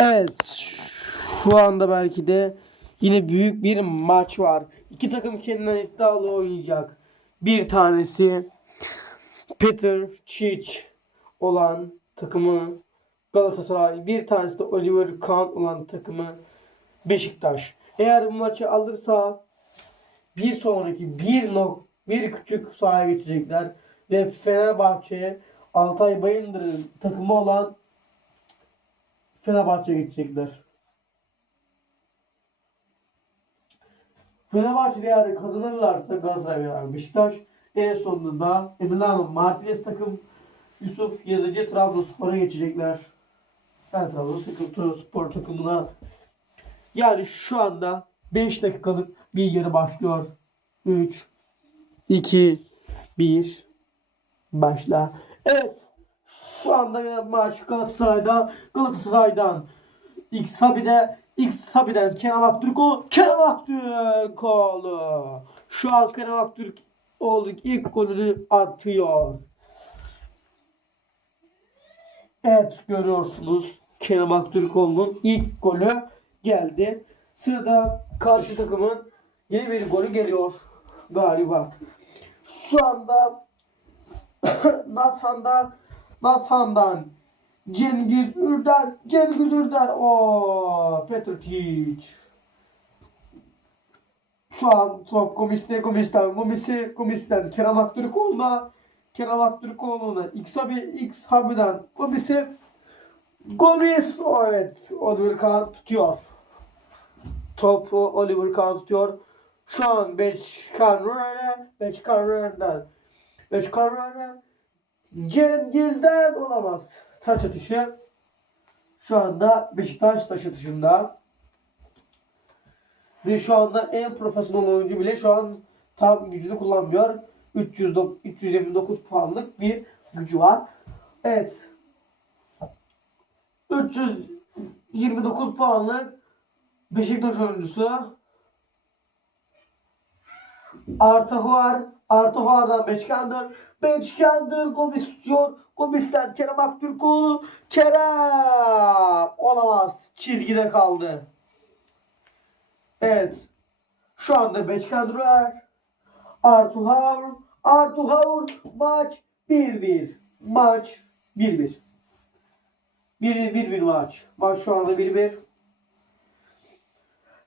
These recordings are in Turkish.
Evet. Şu anda belki de yine büyük bir maç var. İki takım kendinden iddialı oynayacak. Bir tanesi Peter Çiç olan takımı Galatasaray. Bir tanesi de Oliver Kahn olan takımı Beşiktaş. Eğer bu maçı alırsa bir sonraki bir nok bir küçük sahaya geçecekler ve Fenerbahçe'ye Altay Bayındır'ın takımı olan Fenerbahçe'ye geçecekler. Fenerbahçe eğer kazanırlarsa Galatasaray veya Beşiktaş en sonunda da Emiliano Martinez takım Yusuf Yazıcı Trabzonspor'a geçecekler. Ben Trabzonspor spor takımına yani şu anda 5 dakikalık bir yarı başlıyor. 3 2 1 başla. Evet. Şu anda maç Galatasaray'da Galatasaray'dan X Sabi'de X Sabi'den Kenan Aktürkoğlu Kenan Aktürkoğlu Şu an Kenan Aktürkoğlu ilk golünü atıyor. Evet görüyorsunuz Kenan Aktürkoğlu'nun ilk golü geldi. Sırada karşı takımın yeni bir golü geliyor galiba. Şu anda Nathan'da Nathan'dan Cengiz Ürder Cengiz Ürder o Petrovic şu an top Gomis'te Gomis'ten Gomis'i Gomis'ten Kerem Aktürkoğlu'na Kerem Aktürkoğlu'na X abi X Habi'den Gomis'i Gomis o evet Oliver Kahn tutuyor. Topu Oliver Kahn tutuyor. Şu an Beşkan Röne Beşkan Röne'den Beşkan Röne Cengiz'den olamaz. Taç atışı. Şu anda Beşiktaş taş atışında. Ve şu anda en profesyonel oyuncu bile şu an tam gücünü kullanmıyor. 300, 329 puanlık bir gücü var. Evet. 329 puanlık Beşiktaş oyuncusu Artahuar Artahuar'dan Beçkendir Beçkendir Gomis tutuyor. Gomis'ten Kerem Aktürkoğlu. Kerem! Olamaz. Çizgide kaldı. Evet. Şu anda Beçkendir var. Artuhaur Artuhaur maç 1-1 maç 1-1 1-1 maç. Maç şu anda 1-1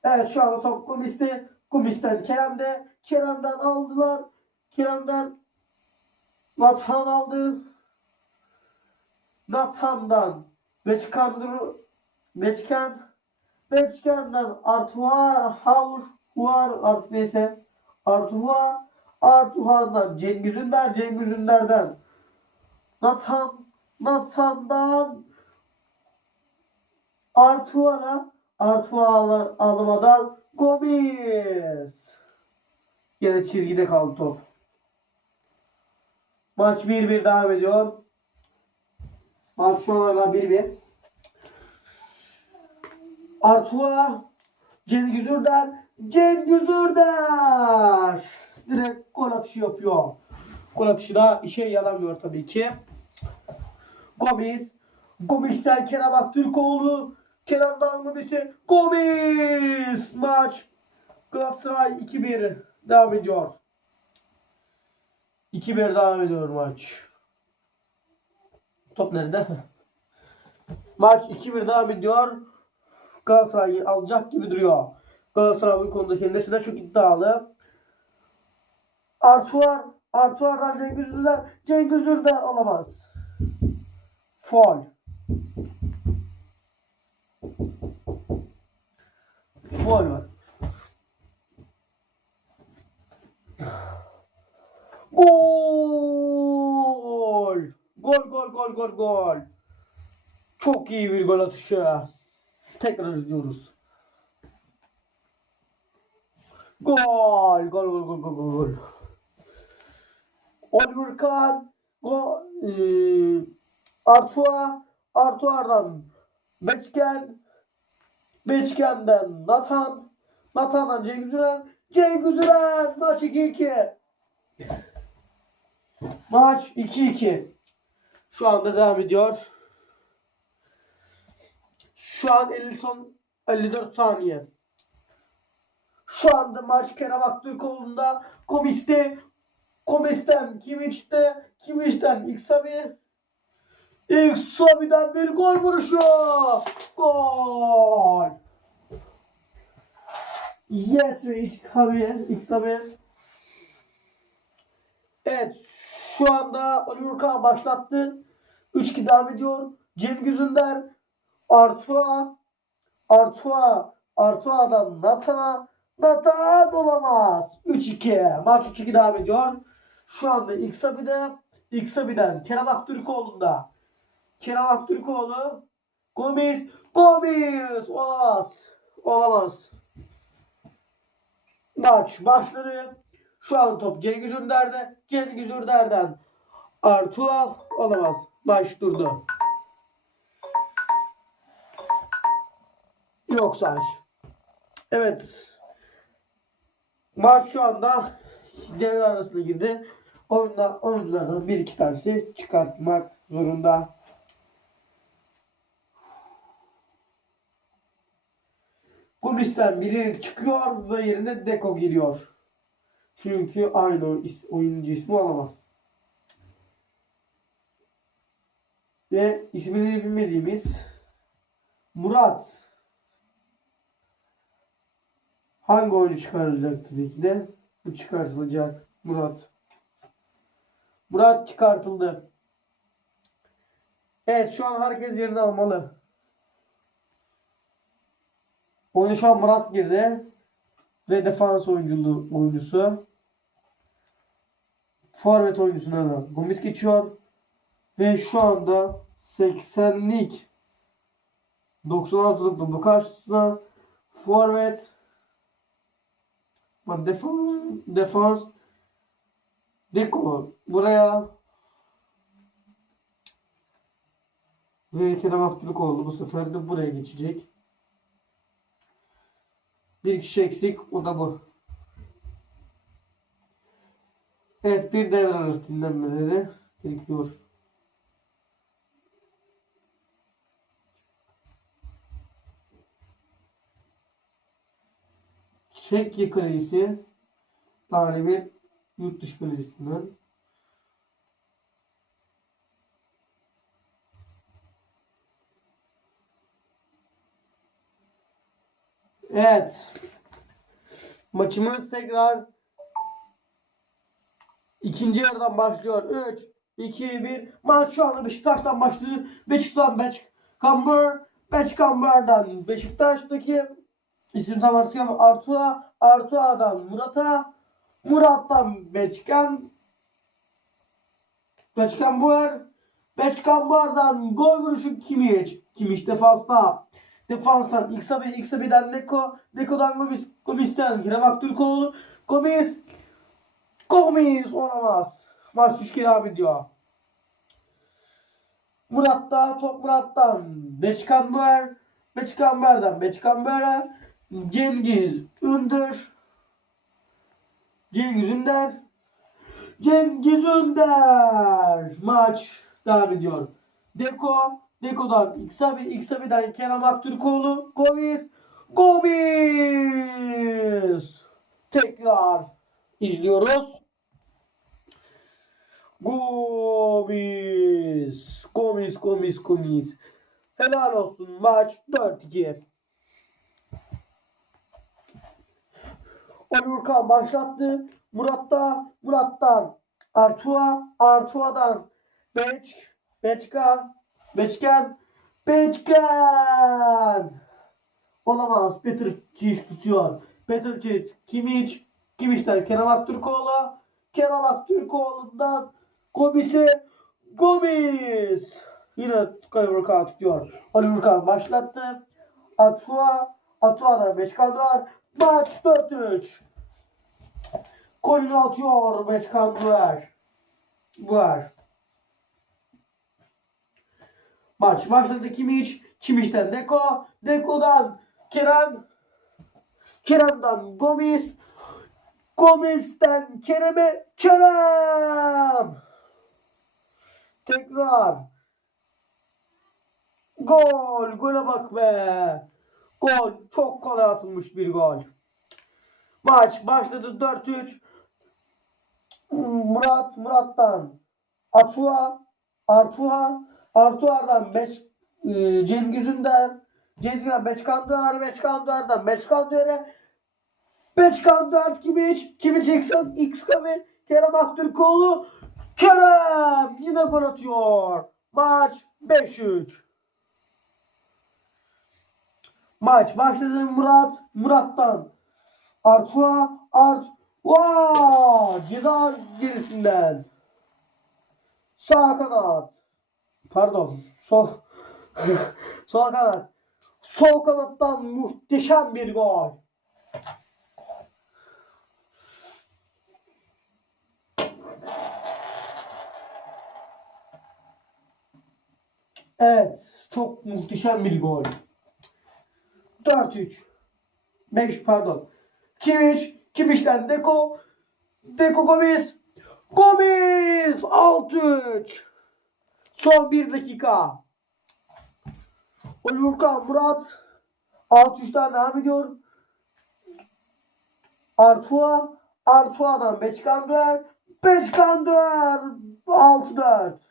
Evet şu anda top Gomis'te. Gomis'ten Kerem'de. Kerem'den aldılar. Kerem'den Nathan aldı. Nathan'dan Beçkan Beçkan Beçkan'dan Artuha Havur Huar artık neyse Artuha Artuha'dan Cengiz Ünder Cengiz Ünder'den Nathan Nathan'dan Artuhan'a Artuha almadan Gomis Yine çizgide kaldı top. Maç 1-1 devam ediyor. Maç şu an hala 1-1. Artua Cengiz Ürder Cengiz Ürder direkt gol atışı yapıyor. Gol atışı da işe yaramıyor tabii ki. Gomis Gomis'ten Kerem Aktürkoğlu Kerem'den Gomis'e Gomis maç Galatasaray 2-1 devam ediyor. 2-1 devam ediyor maç. Top nerede? maç 2-1 devam ediyor. Galatasaray alacak gibi duruyor. Galatasaray bu konuda kendisine çok iddialı. Artuar, Artuar'dan Cengiz Ünder, Cengiz Ünder olamaz. Foul. Foul var. Gol! Gol gol gol gol gol. Çok iyi bir gol atışı. Tekrar izliyoruz. Gol! Gol gol gol gol gol. Oliver Kahn gol e, Artua Artua'dan Beçken Beçken'den Nathan Nathan'dan Cengiz Üren Cengiz Üren maç 2-2 Maç 2-2 Şu anda devam ediyor. Şu an 50 son 54 saniye. Şu anda maç Kerem Aktürkoğlu'nda. Komis'te Komis'ten Kimiç'te Kimiç'ten İksabi İksabi'den bir gol vuruşu. Gol. Yes ve İksabi İksabi Evet şu anda Oliver Kahn başlattı. 3-2 devam ediyor. Cem Güzünder Artua Artua Artua'dan Nathan'a Nathan olamaz. 3-2. Maç 3-2 devam ediyor. Şu anda İksabi'de İksabi'den Kerem Aktürkoğlu'nda Kerem Aktürkoğlu Gomez Gomez olamaz. Olamaz. Maç başladı. Şu an top Cengiz Ünder'de. Cengiz Ünder'den Artuğ olamaz. Baş durdu. Yok saç. Evet. Maç şu anda devre arasına girdi. Oyunda oyunculardan bir iki tanesi çıkartmak zorunda. Gomis'ten biri çıkıyor ve yerine Deko giriyor. Çünkü aynı oyuncu ismi olamaz. Ve ismini bilmediğimiz Murat. Hangi oyuncu çıkarılacak tabii ki de? Bu çıkartılacak. Murat. Murat çıkartıldı. Evet şu an herkes yerini almalı. Oyuna şu an Murat girdi. Ve defans oyunculuğu oyuncusu. Forvet oyuncusuna Gomis geçiyor. Ve şu anda 80'lik 96'lık bu karşısına forvet defans defans Deko buraya ve Kerem Aktürkoğlu bu sefer de buraya geçecek. Bir kişi eksik o da bu. Evet bir devre arası dinlenmeleri gerekiyor. Çekya kalecisi talibi yurt dışı kalecisinden. Evet. Maçımız tekrar ikinci yarıdan başlıyor. 3, 2, 1. Maç şu anda Beşiktaş'tan başladı. Beşiktaş'tan Beşiktaş Beşiktaş'tan Beşiktaş'taki isim tam artıyor ama Artua, Artua'dan Murat'a, Murat'tan Beçkan, Beçkan Buer, Beçkan Buer'dan gol vuruşu Kimiç, Kimiç defansta. Defanstan Xabi, Xabi'den Neko, Neko'dan Gomis, Gomis'ten Kerem Aktürkoğlu, Gomis, Gomis olamaz. Maç 3 devam ediyor. Murat'ta top Murat'tan Beçkamber Beçkamber'den Beçkamber'e Cengiz Ünder Cengiz Ünder Cengiz Ünder maç devam ediyor. Deko Deko'dan İksabi İksabi'den Kenan Aktürkoğlu Gomis Gomis tekrar izliyoruz. Gomis. Gomis, Gomis, Gomis. Helal olsun. Maç 4-2. Onur Kan başlattı. Murat'ta, Murat'tan Artua, Artua'dan Beç, Beçka, Beçken, Beçken. Olamaz. Peter Çiş tutuyor. Peter Çiş, Kimiç, Kimiç'ten Kerem Aktürkoğlu, Kerem Aktürkoğlu'ndan Gomis'e Gomis. Yine Oliver Kahn tutuyor. Oliver Kahn başlattı. Atua, Atua'da Beşkan var. Maç 4-3. Golünü atıyor Beşkan Buer. Buer. Maç başladı Kimiç. Kimiç'ten Deko. Deko'dan Kerem. Kerem'den Gomis. Gomez'den Kerem'e Kerem. Tekrar. Gol. Gole bak be. Gol. Çok kolay atılmış bir gol. Maç başladı 4-3. Murat Murat'tan Atua Artua Artua'dan Beş e, Cengiz Ünder Cengiz Beçkandıar Beçkandıar'dan Beçkandıar'a Beçkandıar Kimiç Kimiç X X Kerem Aktürkoğlu Kerem yine gol atıyor. Maç 5-3. Maç başladı Murat Murat'tan Artua Art Wow! Ceza gerisinden. Sağ kanat. Pardon. Sol. Sol kanat. Sol kanattan muhteşem bir gol. Evet. Çok muhteşem bir gol. 4-3. 5 pardon. Kimiç. Kimiş'ten Deko. Deko Gomis. Gomis. 6-3. Son 1 dakika. Oliver Murat. 6-3'ten devam ediyor. Artua. Artua'dan Beçkanduer. Beçkanduer. 6-4.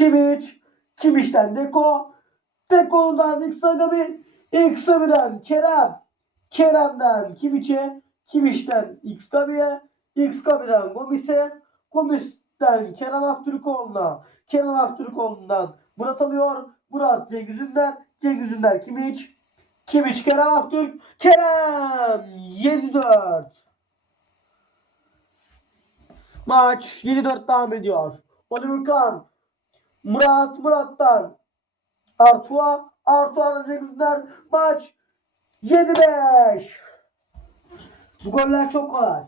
Kimiç. Kimiş'ten Deko. Deko'dan Xagabi. Xagabi'den Kerem. Kerem'den Kimiç'e. Kimiç'ten Xgabi'ye. Xgabi'den Gomis'e. Gomis'ten Kerem Aktürkoğlu'na. Kerem Aktürkoğlu'ndan Murat alıyor. Murat Cengiz Ünder. Cengiz Ünder Kimiç. Kimiç Kerem Aktürk. Kerem 7-4. Maç 7-4 devam ediyor. Oliver Kahn. Murat Murat'tan Artua Artua'dan Cengiz Ünder. Maç 7-5. Bu goller çok kolay.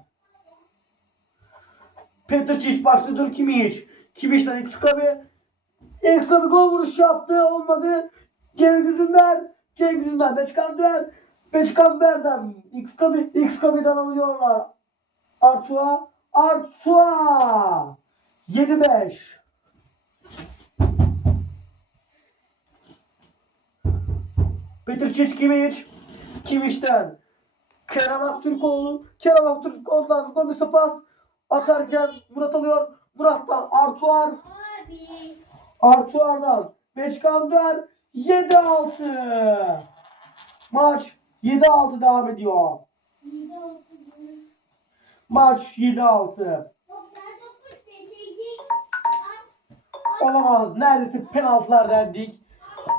Petricic başladı Kimiç. Kimiç'ten Xkabi. Xkabi gol vuruş yaptı. Olmadı. Cengiz Ünder. Cengiz Ünder. Beçkan Düer. Beçkan Ber'den Xkabi. Xkabi'den alıyorlar. Artua. Artua. 7-5. Petricic Kimiç. Kimiç'ten Kerem Aktürkoğlu. Kerem Aktürkoğlu'dan Gomis'e pas atarken Murat alıyor. Murat'tan Artuar. Artuar'dan Beçkandır 7-6. Maç 7-6 devam ediyor. Maç 7-6. Doksan dokuz sekiz. Olamaz. Neredeyse penaltılar derdik.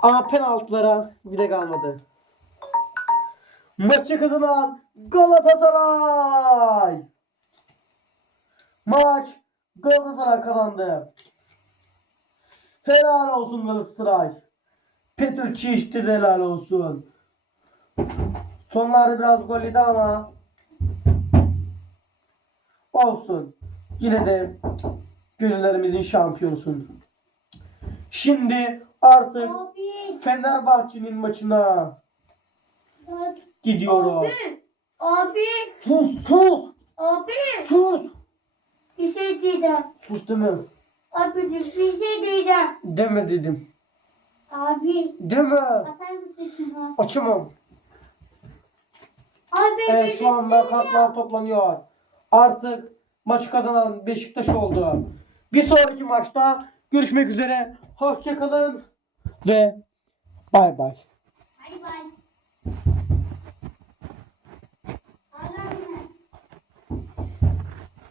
Ama penaltılara bir de kalmadı. Maçı kazanan Galatasaray. Maç Galatasaray kazandı. Helal olsun Galatasaray. Petr Çiğit'te de helal olsun. Sonlarda biraz gol yedi ama olsun. Yine de gönüllerimizin şampiyonusun. Şimdi artık. Fenerbahçe'nin maçına gidiyoruz. Abi. Abi. Sus sus Abi. sus. Bir şey diyeceğim. Sus deme. Abi bir şey diyeceğim. Deme dedim. Abi. Deme. Atar mısın? Açamam. Abi. Evet şu anda şey kartlar toplanıyor. Artık maçı kazanan Beşiktaş oldu. Bir sonraki maçta görüşmek üzere. Hoşçakalın ve bay bay. Bay bay.